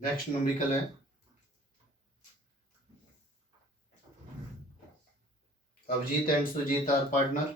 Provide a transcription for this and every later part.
Next numerical है Abhijit and Sujit are partner,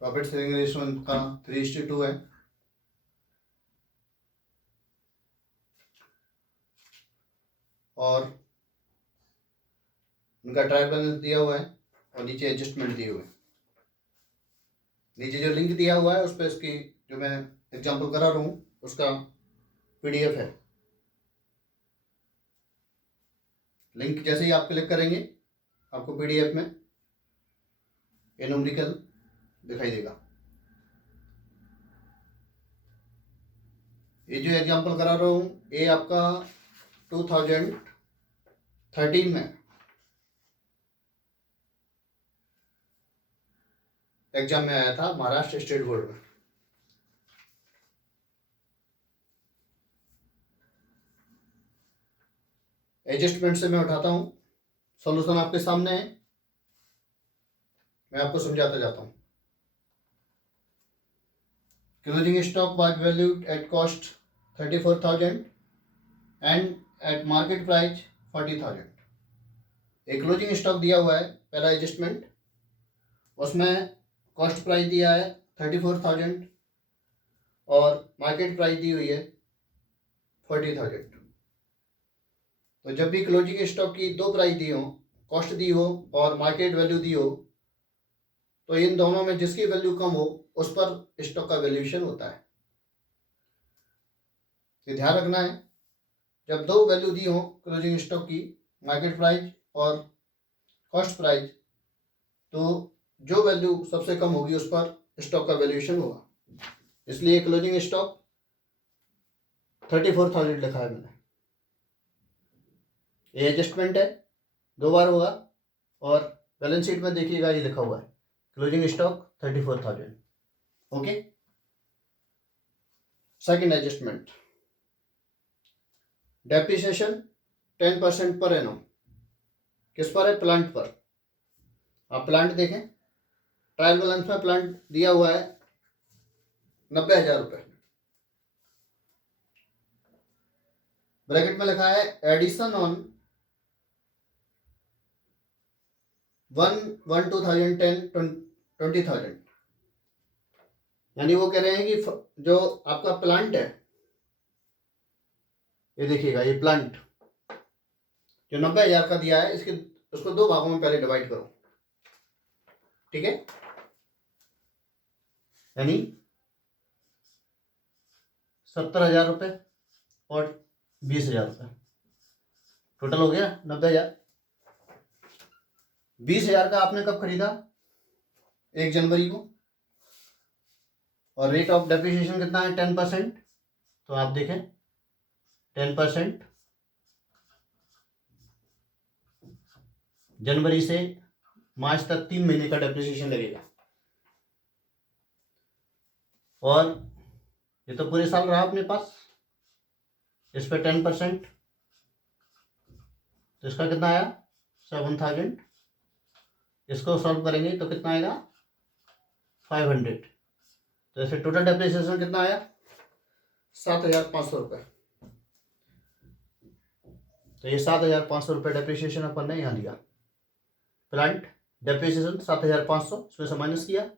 profit sharing ratio का 3:2 है। और उनका ट्रायल बैलेंस दिया हुआ है और नीचे एडजस्टमेंट दिए हुए हैं। नीचे जो लिंक दिया हुआ है उस पर इसकी जो मैं एग्जांपल करा रहा हूँ उसका पीडीएफ है। लिंक जैसे ही आप क्लिक करेंगे आपको पीडीएफ में ये न्यूमेरिकल दिखाई देगा। ये जो एग्जांपल करा रहा हूँ ये आपका 2013 में एग्जाम में आया था, महाराष्ट्र स्टेट बोर्ड में। एडजस्टमेंट से मैं उठाता हूं, सॉल्यूशन आपके सामने है, मैं आपको समझाता जाता हूं। Closing stock was valued at cost 34,000 and eight market price 40,000। एक क्लोजिंग स्टॉक दिया हुआ है, पहला एडजस्टमेंट, उसमें कॉस्ट प्राइस दिया है 34,000 और मार्केट प्राइस दी हुई है 40,000। तो जब भी क्लोजिंग स्टॉक की दो प्राइस दी हो, कॉस्ट दी हो और मार्केट वैल्यू दी हो, तो इन दोनों में जिसकी वैल्यू कम हो उस पर स्टॉक का वैल्यूएशन होता है। ये ध्यान रखना है, जब दो वैल्यू दी हो क्लोजिंग स्टॉक की, मार्केट प्राइस और कॉस्ट प्राइस, तो जो वैल्यू सबसे कम होगी उस पर स्टॉक का वैल्यूएशन होगा। इसलिए क्लोजिंग स्टॉक 34,000 लिखा है मैंने। ये एडजस्टमेंट है, दो बार होगा और बैलेंस शीट में देखिएगा ये लिखा हुआ है closing stock 34,000। Okay. Second adjustment, depreciation 10% per annum. किस पर है? प्लांट पर। आप प्लांट देखें, ट्रायल बैलेंस में प्लांट दिया हुआ है 90,000 रुपये। ब्रैकेट में लिखा है एडिशन ऑन 2010 यानी वो कह रहे हैं कि जो आपका प्लांट है, ये देखिएगा, ये प्लांट जो 90,000 का दिया है, इसके उसको दो भागों में पहले डिवाइड करो, ठीक है। यानी 70,000 रुपये और 20,000 रुपये, टोटल हो गया 90,000। 20,000 का आपने कब खरीदा? 1 जनवरी को। और रेट ऑफ डेप्रिसिएशन कितना है? 10%। तो आप देखें 10% जनवरी से मार्च तक 3 महीने का डेप्रिसिएशन लगेगा। और ये तो पूरे साल रहा अपने पास, इस पर 10%, तो इसका कितना आया? 7,000। इसको सॉल्व करेंगे तो कितना आएगा? 500। तो ऐसे टोटल डेप्रिसिएशन कितना आया? 7,500 रुपये। तो ये 7,500 रुपये डेप्रिसिएशन अपन ने यहाँ दिया। प्लांट डेप्रिसिएशन 7,500, इसमें से माइनस किया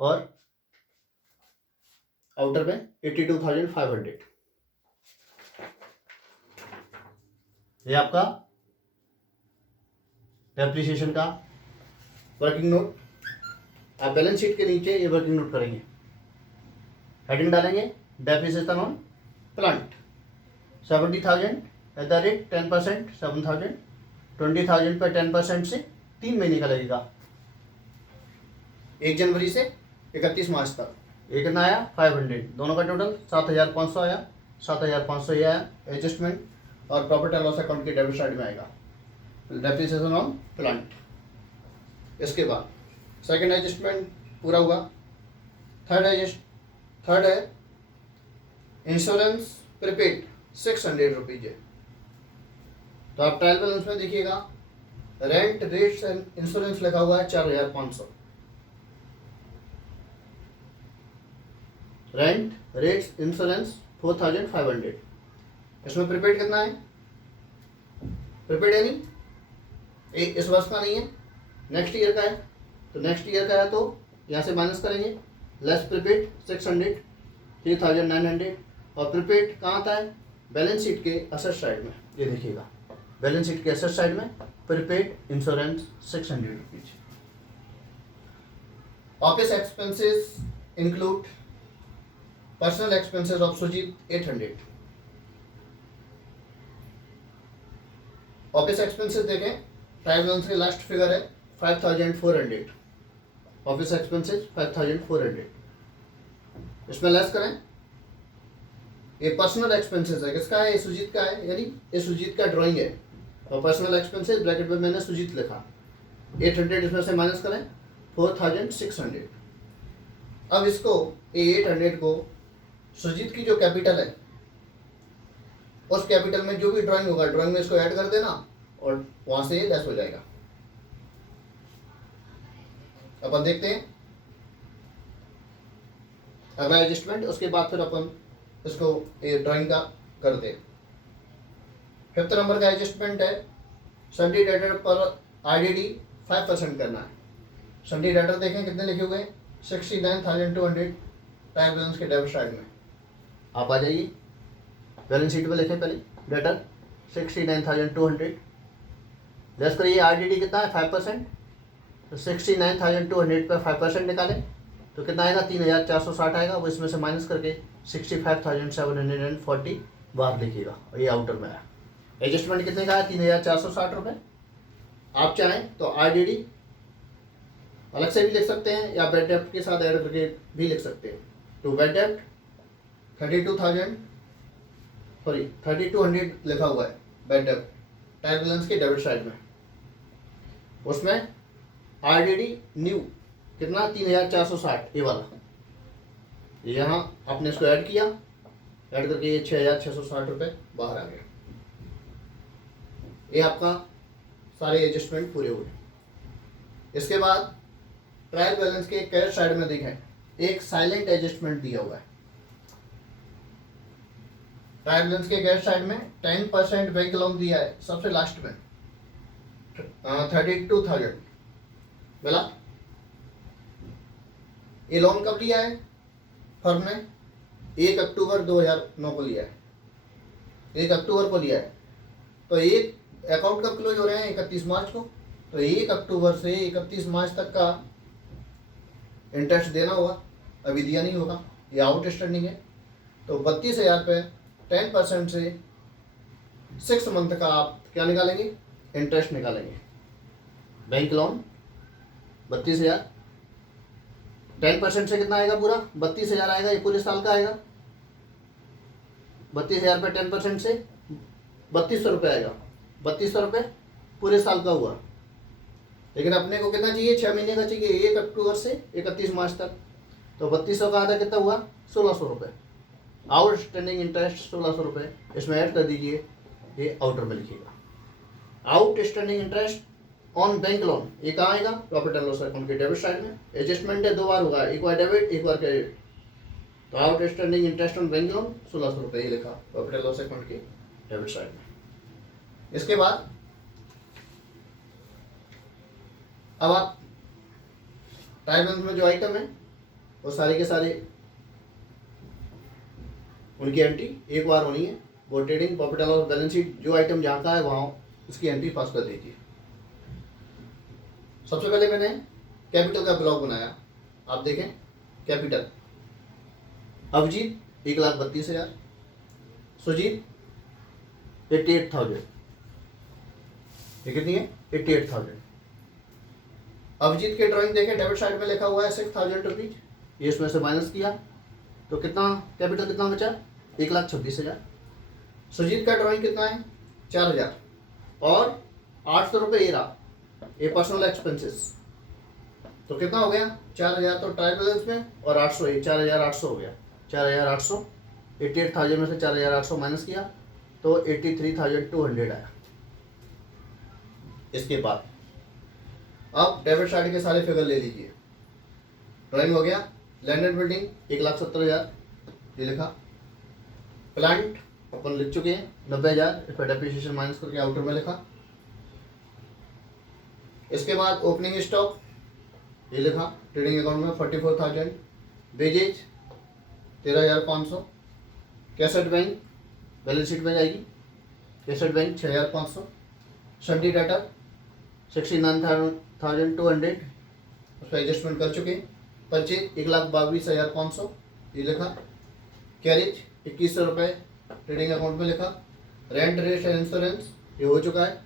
और आउटर में 82,500। ये आपका डेप्रिसिएशन का वर्किंग नोट। आप बैलेंस शीट के नीचे ये वर्किंग नोट करेंगे, हेडिंग डालेंगे depreciation on plant 70,000 at the rate 10%, 7,000, 20,000 पर 10% से 3 महीने का लगेगा, 1 जनवरी से 31 मार्च तक। ये कितना आया? 500। दोनों का टोटल 7,500 आया। 7,500 ये आया एडजस्टमेंट, और प्रॉफिट एंड लॉस अकाउंट के डेबिट साइड में आएगा डेप्रिसिएशन ऑन प्लांट। इसके बाद सेकंड एडजस्टमेंट पूरा हुआ। थर्ड है इंश्योरेंस प्रीपेड 600 रुपीज है। तो आप ट्रायल बैलेंस में देखिएगा, रेंट रेट्स एंड इंश्योरेंस लिखा हुआ है 4,500। Rent rates insurance 4,500। इसमें प्रीपेड कितना है, प्रीपेड है नहीं, इस वर्ष का नहीं है, नेक्स्ट ईयर का है। तो नेक्स्ट ईयर का है तो यहाँ से माइनस करेंगे, लेस प्रीपेड 600, 3900। और प्रीपेड कहाँ आता है, बैलेंस शीट के असेट साइड में, ये देखिएगा बैलेंस शीट के असेट साइड में prepaid insurance 600 rupees. Office expenses include personal expenses of Sujit 800। Office expenses देखें, ट्रायल बैलेंस के लास्ट फिगर है 5400। ऑफिस एक्सपेंसेस 5400, इसमें लेस करें। ये पर्सनल एक्सपेंसेस है, किसका है, ये सुजीत का है, यानी ये सुजीत का ड्राइंग है। और पर्सनल एक्सपेंसेस ब्रैकेट में मैंने सुजीत लिखा, 800 इसमें से माइनस करें 4600। अब इसको ये 800 को सुजीत की जो कैपिटल है उस कैपिटल में जो भी ड्राइंग होगा, ड्राइंग में इसको ऐड कर देना और वहां से ये लेस हो जाएगा। अपन देखते हैं अगला एडजस्टमेंट, उसके बाद फिर अपन इसको ये ड्राइंग का कर दे। 5th नंबर का एडजस्टमेंट है, सन्डी डेटर पर आईडीडी 5% करना है। सन्डी डेटर देखें कितने लिखे हुए हैं, 69,200 ट्रायल बैलेंस के डेबिट साइड में। आप आ जाइए बैलेंस शीट में लिखें, पहले डेटर 69,200, लेस करिए आईडीडी कितना है 5%, तो 69,200 पर 5% निकालें तो कितना आएगा 3,460 आएगा। वो इसमें से माइनस करके 65,740 बाहर लिखिएगा, और ये आउटर में है। एडजस्टमेंट कितने का है, 3,460 रुपये। आप चाहें तो आईडीडी अलग से भी लिख सकते हैं या बेड डेप्ट के साथ ऐड करके भी लिख सकते हैं। तो बेड डेप्ट 3200 लिखा हुआ है बेड डेप्ट ट्रायल बैलेंस के डेबिट साइड में। उसमें आईडीडी न्यू कितना 3,460, ये वाला, यहाँ आपने इसको ऐड किया, ऐड करके ये 6,660 रुपये बाहर आ गया। ये आपका सारे एडजस्टमेंट पूरे हुए। इसके बाद ट्रायल बैलेंस के कैश साइड में देखें, एक साइलेंट एडजस्टमेंट दिया हुआ है। ट्रायल बैलेंस के कैश साइड में 10% बैंक लोन दिया है सबसे लास्ट में, 32,000 मिला। ये लोन कब लिया है फर्म ने, 1 अक्टूबर 2009 को लिया है, 1 अक्टूबर को लिया है। तो एक अकाउंट कब क्लोज हो रहे हैं, 31 मार्च को। तो 1 अक्टूबर से 31 मार्च तक का इंटरेस्ट देना होगा, अभी दिया नहीं होगा, ये आउटस्टैंडिंग है। तो 32,000 पे 10% से 6 मंथ का आप क्या निकालेंगे, इंटरेस्ट निकालेंगे। बैंक लोन 32,000, 10% से कितना आएगा, पूरा 32,000 आएगा, ये पूरे साल का आएगा। 32,000 पे 10% से 3200 रुपये आएगा, 3200 रुपये पूरे साल का हुआ। लेकिन अपने को कितना चाहिए, 6 महीने का चाहिए, 1 अक्टूबर से 31 मार्च तक। तो 3200 का आधा कितना हुआ, 1600 रुपये। आउटस्टैंडिंग इंटरेस्ट 1600 रुपये, इसमें ऐड कर दीजिए, ये आउटर में लिखिएगा। Outstanding interest on bank loan, ये कहाँ आएगा, प्रॉफिट एंड लॉस अकाउंट के डेबिट साइड में। एडजस्टमेंट है 2 बार होगा, एक बार डेबिट एक बार क्रेडिट। तो outstanding interest on bank loan 1600 रुपये, ये लिखा प्रॉफिट एंड लॉस अकाउंट के डेबिट साइड में। इसके बाद अब आप ट्रायल बैलेंस में जो आइटम है वो सारे के सारे उनकी एंट्री एक बार होनी है। वो trading profit and loss balance sheet जो आइटम जहाँ का है वहाँ उसकी एंट्री पास कर दीजिए। सबसे पहले मैंने कैपिटल का ब्लॉक बनाया, आप देखें कैपिटल। अभिजीत 1,32,000, सुजीत 88,000, ये कितनी है 88,000। अभिजीत के ड्राइंग देखें, डेबिट साइड में लिखा हुआ है 6,000 रुपीज, ये इसमें से माइनस किया तो कितना कैपिटल कितना बचा, 1,26,000। सुजीत का ड्राइंग कितना है 4,000 और 800 रुपये ये रहा, ये पर्सनल एक्सपेंसेस। तो कितना हो गया 4,000 तो ट्रायल बैलेंस में, और 800 ये 4,800 हो गया। 4,800 88,000 में से 4,800 माइनस किया तो 83,200 आया। इसके बाद अब डेबिट साइड के सारे फिगर ले लीजिए। ड्राइंग हो गया, लैंड एंड बिल्डिंग 1,70,000 ये लिखा, प्लांट अपन लिख चुके हैं 90,000, इस पर डेप्रिसिएशन माइनस करके आउटर में लिखा। इसके बाद ओपनिंग स्टॉक ये लिखा ट्रेडिंग अकाउंट में 44,000, wages 13,500, cash at bank balance sheet में जाएगी, कैसेट बैंक 6,500, सन्डी डाटा 69,200 उस पर एडजस्टमेंट कर चुके। परचेज 1,22,500 ये लिखा, कैरेज 2,100 रुपये ट्रेडिंग अकाउंट में लिखा, रेंट रेट एंड इंश्योरेंस ये हो चुका है।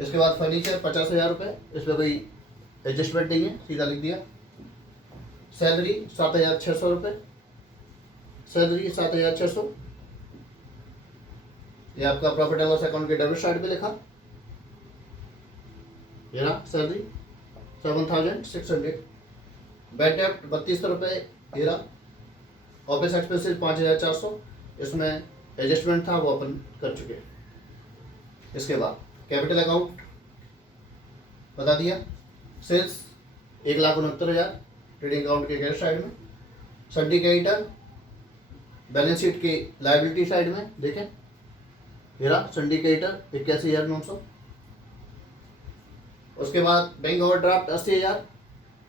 इसके बाद फर्नीचर 50,000 रुपये, इस पर कोई एडजस्टमेंट नहीं है, सीधा लिख दिया। सैलरी 7,600 रुपये, सैलरी 7,600 ये आपका प्रॉफिट एंड लॉस अकाउंट के डेबिट साइड पे लिखा। ये रहा सैलरी 7,600, बैड डेप्ट 3,200 रुपये ये रहा, ऑफिस एक्सपेंसेस 5,400, इसमें एडजस्टमेंट था वो अपन कर चुके। इसके बाद कैपिटल अकाउंट बता दिया, सेल्स 1,69,000 ट्रेडिंग अकाउंट के कैश साइड में, सिंडिकेटर बैलेंस शीट की लायबिलिटी साइड में देखें ये रहा सिंडिकेटर 81,900। उसके बाद बैंक ओवरड्राफ्ट 80,000,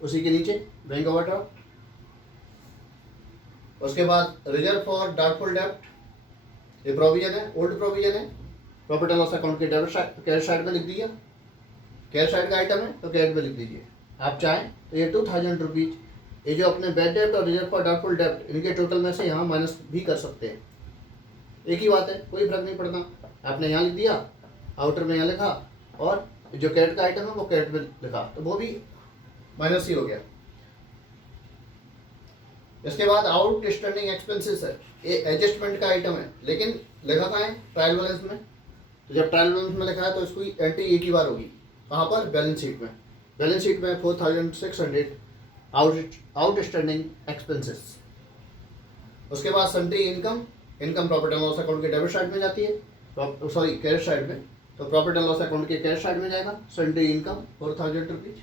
उसी के नीचे बैंक ओवरड्राफ्ट। उसके बाद रिजर्व फॉर डाउटफुल डेब्ट ये प्रोविजन है, ओल्ड प्रोविजन है, प्रॉफिट एंड लॉस अकाउंट के डेबिट साइड कैश साइड में लिख दिया। कैश साइड का आइटम है तो कैश में लिख दीजिए। आप चाहें तो ये 2,000 रुपीज ये जो अपने बैड डेब्ट और रिजर्व फॉर डाउटफुल डेब्ट इनके टोटल में से यहाँ माइनस भी कर सकते हैं, एक ही बात है, कोई फर्क नहीं पड़ता। आपने यहाँ लिख दिया, आउटर में यहाँ लिखा, और जो कैरेट का आइटम है वो कैरेट में लिखा, तो वो भी माइनस ही हो गया। इसके बाद आउट स्टैंडिंग एक्सपेंसेस है, ये एडजस्टमेंट का आइटम है, लेकिन लिखा कहाँ है ट्रायल बैलेंस में। तो जब ट्रायल बैलेंस में लिखा है तो इसकी एंट्री एक ही बार होगी, कहाँ पर बैलेंस शीट में। बैलेंस शीट में 4,600 आउट स्टैंडिंग एक्सपेंसेस। उसके बाद sundry income, income profit and loss account के डेबिट साइड में जाती है, सॉरी कैश साइड में, तो प्रॉफिट एंड लॉस अकाउंट के कैश साइड में जाएगा sundry income 4,000 rupees.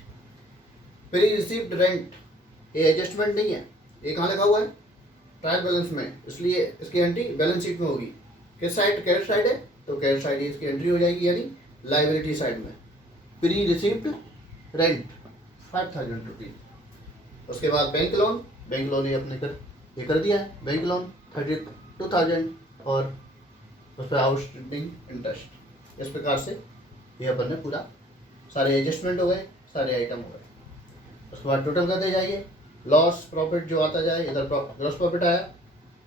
Pre received rent ये एडजस्टमेंट नहीं है, ये कहाँ लिखा हुआ है ट्रायल बैलेंस में, इसलिए इसकी एंट्री बैलेंस शीट में होगी। किस साइड कैश साइड है तो कैश साइड इसकी एंट्री हो जाएगी, यानी लाइबिलिटी साइड में प्री रिसीव्ड रेंट 5,000 रुपीज। उसके बाद बैंक लोन, बैंक लोन ये अपने ये कर दिया है, बैंक लोन 32,000 और उस पर आउटस्टैंडिंग इंटरेस्ट। इस प्रकार से ये अपन ने पूरा सारे एडजस्टमेंट हो गए, सारे आइटम हो गए। उसके बाद टोटल करते जाइए, लॉस प्रॉफिट जो आता जाए, इधर ग्रॉस प्रॉफिट आया,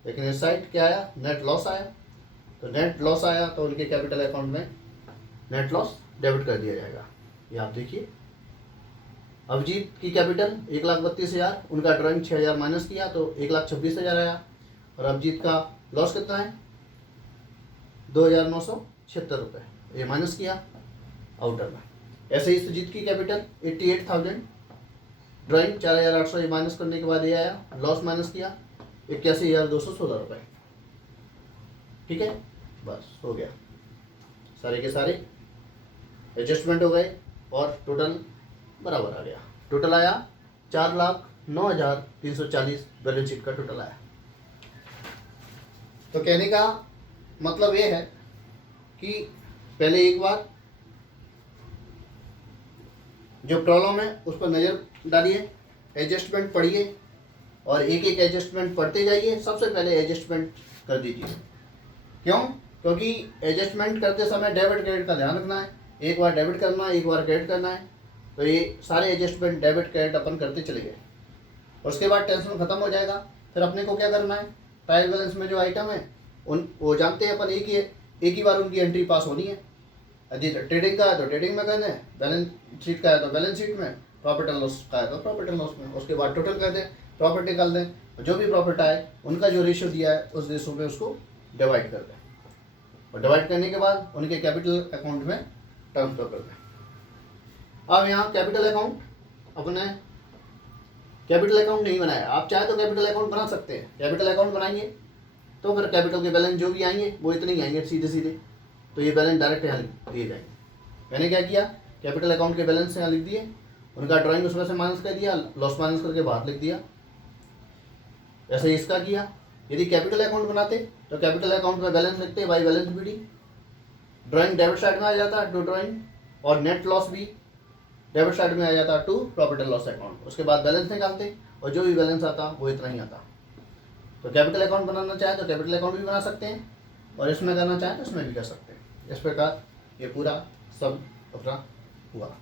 लेकिन इस साइड क्या आया नेट लॉस आया, तो नेट लॉस आया तो उनके कैपिटल अकाउंट में नेट लॉस डेबिट कर दिया जाएगा। ये आप देखिए, अभिजीत की कैपिटल 1,32,000, उनका ड्राइंग 6,000 माइनस किया तो 1,26,000 आया, और अभिजीत का लॉस कितना है 2,976 रुपये, ये माइनस किया आउटर में। ऐसे ही सुजीत की कैपिटल 88,000, ड्राइंग 4,800 ये माइनस करने के बाद ये आया, लॉस माइनस किया 81,216 रुपये। ठीक है, बस हो गया, सारे के सारे एडजस्टमेंट हो गए और टोटल बराबर आ गया। टोटल आया 4,09,340 बैलेंस शीट का टोटल आया। तो कहने का मतलब ये है कि पहले एक बार जो प्रॉब्लम है उस पर नज़र डालिए, एडजस्टमेंट पढ़िए और एक एक एडजस्टमेंट पढ़ते जाइए। सबसे पहले एडजस्टमेंट कर दीजिए। क्यों? क्योंकि एडजस्टमेंट करते समय डेबिट क्रेडिट का ध्यान रखना है, एक बार डेबिट करना है, एक बार क्रेडिट करना है, तो ये सारे एडजस्टमेंट डेबिट क्रेडिट अपन करते चले गए। उसके बाद टेंशन खत्म हो जाएगा। फिर अपने को क्या करना है, ट्रायल बैलेंस में जो आइटम है उन वो जानते हैं अपन, एक ही बार उनकी एंट्री पास होनी है। यदि ट्रेडिंग का है तो ट्रेडिंग में करना है, बैलेंस शीट का है तो बैलेंस शीट में, प्रॉफिट एंड लॉस का है तो प्रॉफिट एंड लॉस में। उसके बाद टोटल कर दें, प्रॉफिट निकाल दें, जो भी प्रॉफिट आए उनका जो रेशियो दिया है उस रेशियो में उसको डिवाइड कर दें, और डिवाइड करने के बाद उनके कैपिटल अकाउंट में ट्रांसफर कर दें। अब यहाँ कैपिटल अकाउंट, अपने कैपिटल अकाउंट नहीं बनाया, आप चाहे तो कैपिटल अकाउंट बना सकते हैं। कैपिटल अकाउंट बनाएंगे तो फिर कैपिटल के बैलेंस जो भी आएंगे वो इतने ही आएंगे सीधे सीधे, तो ये बैलेंस डायरेक्ट यहाँ दिए जाएंगे। मैंने क्या किया, कैपिटल अकाउंट के बैलेंस यहाँ लिख दिए, उनका ड्राइंग उसमें से माइनस कर दिया, लॉस माइनस करके बाहर लिख दिया। ऐसे इसका किया, यदि कैपिटल अकाउंट बनाते तो कैपिटल अकाउंट में बैलेंस लिखते by balance BD, drawing debit side में आ जाता टू ड्राइंग, और नेट लॉस भी डेबिट साइड में आ जाता to profit and loss account. उसके बाद बैलेंस निकालते और जो भी बैलेंस आता वो इतना ही आता। तो कैपिटल अकाउंट बनाना चाहे तो कैपिटल अकाउंट भी बना सकते हैं, और इसमें करना चाहे तो इसमें भी कर सकते हैं। इस प्रकार ये पूरा सब अपना हुआ।